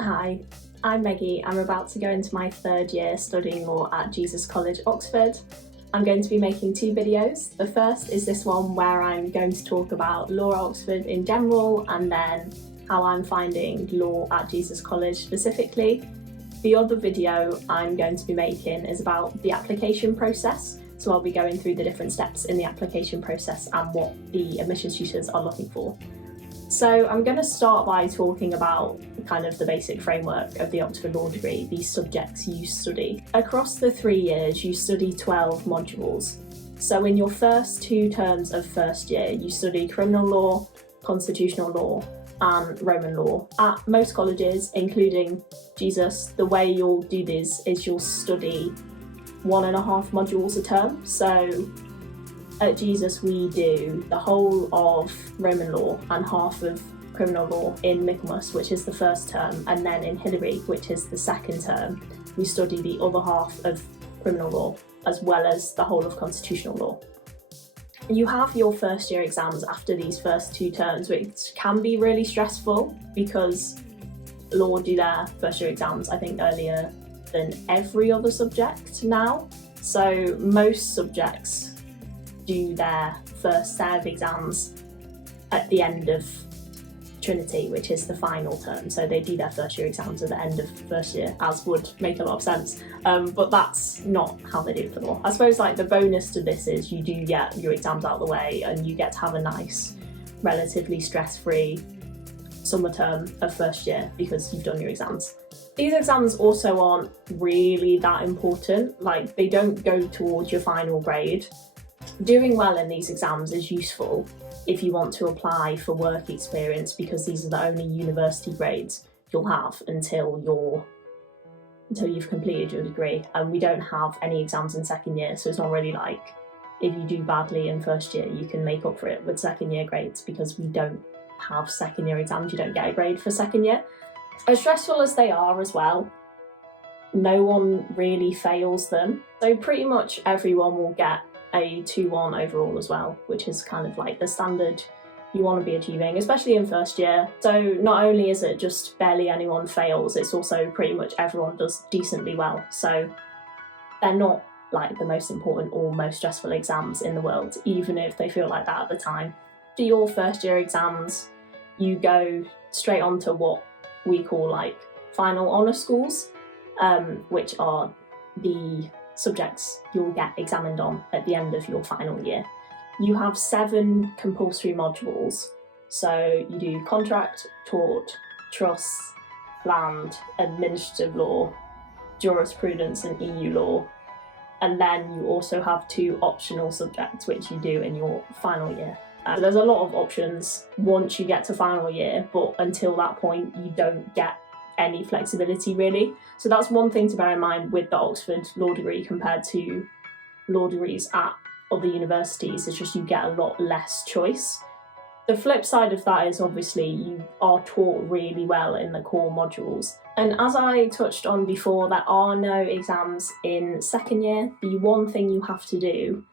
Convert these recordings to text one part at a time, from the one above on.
Hi, I'm Meggie. I'm about to go into my third year studying law at Jesus College, Oxford. I'm going to be making two videos. The first is this one where I'm going to talk about law at Oxford in general and then how I'm finding law at Jesus College specifically. The other video I'm going to be making is about the application process. So I'll be going through the different steps in the application process and what the admissions tutors are looking for. So I'm going to start by talking about kind of the basic framework of the Oxford Law degree, the subjects you study. Across the 3 years, you study 12 modules. So in your first 2 terms of first year, you study criminal law, constitutional law, and Roman law. At most colleges, including Jesus, the way you'll do this is you'll study 1.5 modules a term. So at Jesus, we do the whole of Roman law and half of criminal law in Michaelmas, which is the first term, and then in Hilary, which is the second term, we study the other half of criminal law, as well as the whole of constitutional law. You have your first year exams after these first 2 terms, which can be really stressful because law do their first year exams, I think, earlier than every other subject now. So most subjects do their first set of exams at the end of Trinity, which is the final term. So they do their first year exams at the end of first year, as would make a lot of sense. But that's not how they do it for law. I suppose like the bonus to this is you do get your exams out of the way and you get to have a nice, relatively stress-free summer term of first year because you've done your exams. These exams also aren't really that important. Like they don't go towards your final grade. Doing well in these exams is useful if you want to apply for work experience because these are the only university grades you'll have until you've completed your degree, and we don't have any exams in second year, so it's not really like if you do badly in first year you can make up for it with second year grades because we don't have second year exams. You don't get a grade for second year. As stressful as they are as well, no one really fails them, so pretty much everyone will get a 2-1 overall as well, which is kind of like the standard you want to be achieving, especially in first year. So not only is it just barely anyone fails, it's also pretty much everyone does decently well. So they're not like the most important or most stressful exams in the world, even if they feel like that at the time. For your first year exams, you go straight on to what we call like final honour schools, which are the subjects you'll get examined on at the end of your final year. You have 7 compulsory modules, so you do contract, tort, trusts, land, administrative law, jurisprudence and EU law, and then you also have 2 optional subjects which you do in your final year. There's a lot of options once you get to final year, but until that point you don't get any flexibility really. So that's one thing to bear in mind with the Oxford Law degree compared to law degrees at other universities. It's just you get a lot less choice. The flip side of that is obviously you are taught really well in the core modules. And as I touched on before, there are no exams in second year. The one thing you have to do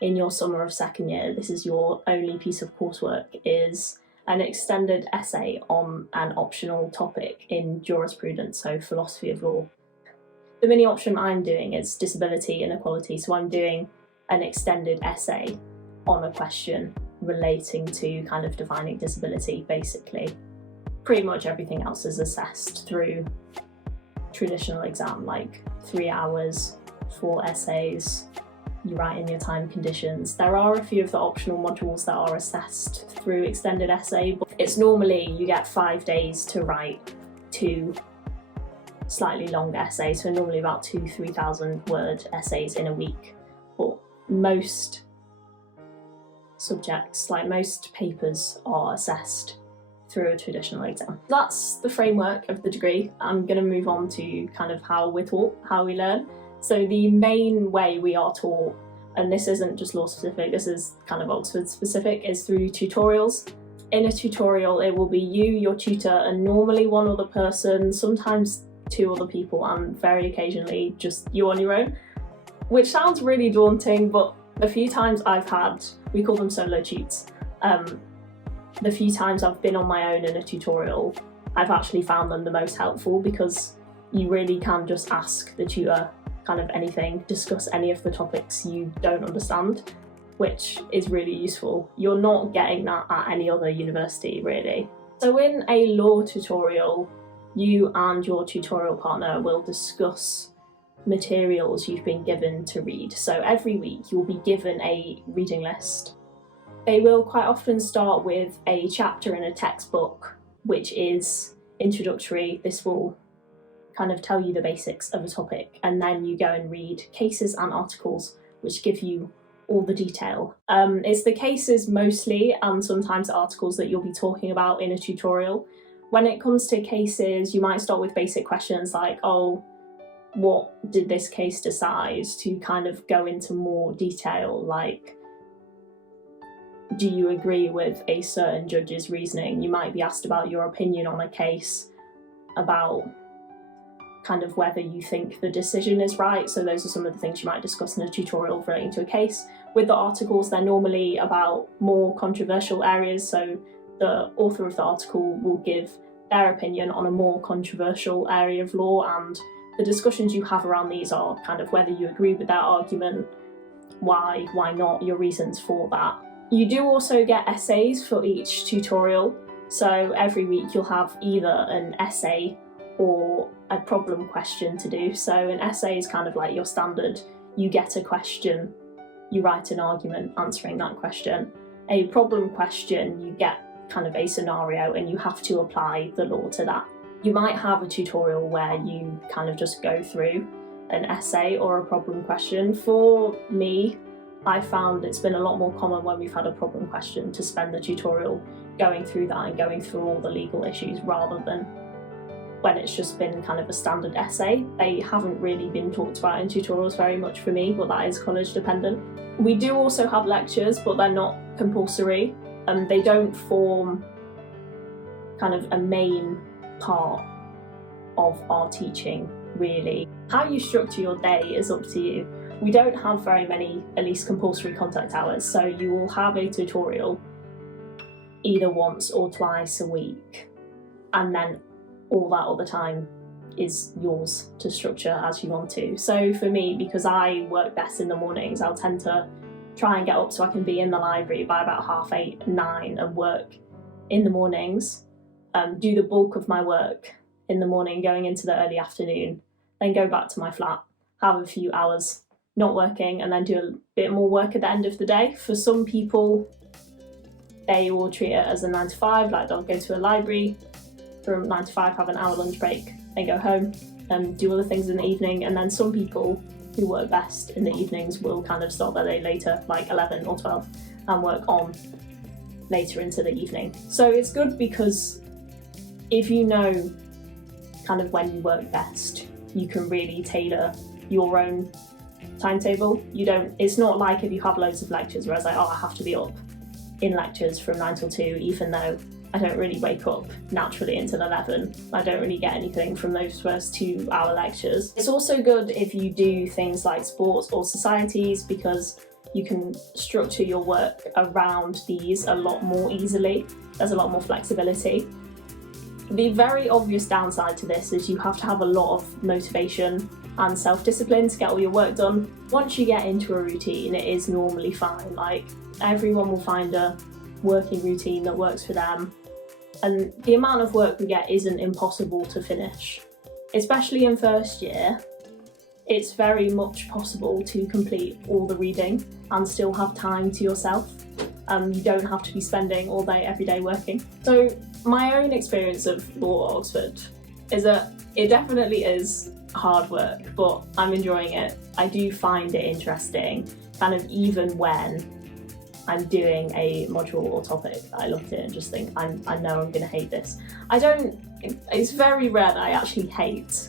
in your summer of second year, this is your only piece of coursework, is an extended essay on an optional topic in jurisprudence, so philosophy of law. The mini option I'm doing is disability inequality, so I'm doing an extended essay on a question relating to kind of defining disability, basically. Pretty much everything else is assessed through traditional exam, like 3 hours, 4 essays, you write in your time conditions. There are a few of the optional modules that are assessed through extended essay, but it's normally you get 5 days to write 2 slightly long essays, so normally about 2,000-3,000 word essays in a week. But most subjects, like most papers, are assessed through a traditional exam. That's the framework of the degree. I'm going to move on to kind of how we're taught, how we learn. So the main way we are taught, and this isn't just law specific, this is kind of Oxford specific, is through tutorials. In a tutorial it will be you, your tutor, and normally one other person, sometimes 2 other people, and very occasionally just you on your own. Which sounds really daunting, but the few times I've had, we call them solo tutes, the few times I've been on my own in a tutorial, I've actually found them the most helpful, because you really can just ask the tutor kind of anything, discuss any of the topics you don't understand, which is really useful. You're not getting that at any other university, really. So in a law tutorial, you and your tutorial partner will discuss materials you've been given to read. So every week you'll be given a reading list. They will quite often start with a chapter in a textbook, which is introductory. This will kind of tell you the basics of a topic, and then you go and read cases and articles which give you all the detail. It's the cases mostly, and sometimes articles, that you'll be talking about in a tutorial. When it comes to cases, you might start with basic questions like, oh, what did this case decide, to kind of go into more detail, like, do you agree with a certain judge's reasoning? You might be asked about your opinion on a case, about kind of whether you think the decision is right. So those are some of the things you might discuss in a tutorial relating to a case. With the articles, they're normally about more controversial areas, so the author of the article will give their opinion on a more controversial area of law, and the discussions you have around these are kind of whether you agree with that argument, why not, your reasons for that. You do also get essays for each tutorial, so every week you'll have either an essay or a problem question to do. So an essay is kind of like your standard, you get a question, you write an argument answering that question. A problem question, you get kind of a scenario and you have to apply the law to that. You might have a tutorial where you kind of just go through an essay or a problem question. For me, I found it's been a lot more common when we've had a problem question to spend the tutorial going through that and going through all the legal issues, rather than when it's just been kind of a standard essay. They haven't really been talked about in tutorials very much for me, but that is college dependent. We do also have lectures, but they're not compulsory, and they don't form kind of a main part of our teaching, really. How you structure your day is up to you. We don't have very many, at least, compulsory contact hours, so you will have a tutorial either once or twice a week, and then all that other time is yours to structure as you want to. So for me, because I work best in the mornings, I'll tend to try and get up so I can be in the library by about 8:30, 9 and work in the mornings, do the bulk of my work in the morning going into the early afternoon, then go back to my flat, have a few hours not working, and then do a bit more work at the end of the day. For some people, they will treat it as a 9 to 5, like they'll go to a library from 9 to 5, have an hour lunch break, then go home and do other things in the evening. And then some people who work best in the evenings will kind of start their day later, like 11 or 12, and work on later into the evening. So it's good because if you know kind of when you work best, you can really tailor your own timetable. It's not like if you have loads of lectures where it's like, oh, I have to be up in lectures from 9 till 2, even though I don't really wake up naturally until 11. I don't really get anything from those first 2-hour lectures. It's also good if you do things like sports or societies, because you can structure your work around these a lot more easily. There's a lot more flexibility. The very obvious downside to this is you have to have a lot of motivation and self-discipline to get all your work done. Once you get into a routine, it is normally fine. Like, everyone will find a working routine that works for them. And the amount of work we get isn't impossible to finish. Especially in first year, it's very much possible to complete all the reading and still have time to yourself. You don't have to be spending all day every day working. So my own experience of law at Oxford is that it definitely is hard work, but I'm enjoying it. I do find it interesting, kind of even when I'm doing a module or topic that I look at it and just think, I know I'm going to hate this. It's very rare that I actually hate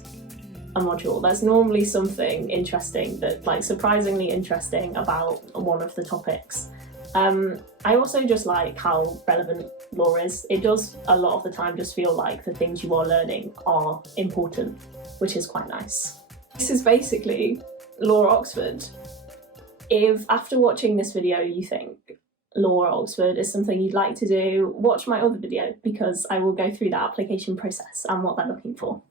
a module. There's normally something interesting, that, like, surprisingly interesting about one of the topics. I also just like how relevant law is. It does a lot of the time just feel like the things you are learning are important, which is quite nice. This is basically Law at Oxford. If after watching this video you think, law at Oxford is something you'd like to do, watch my other video because I will go through the application process and what they're looking for.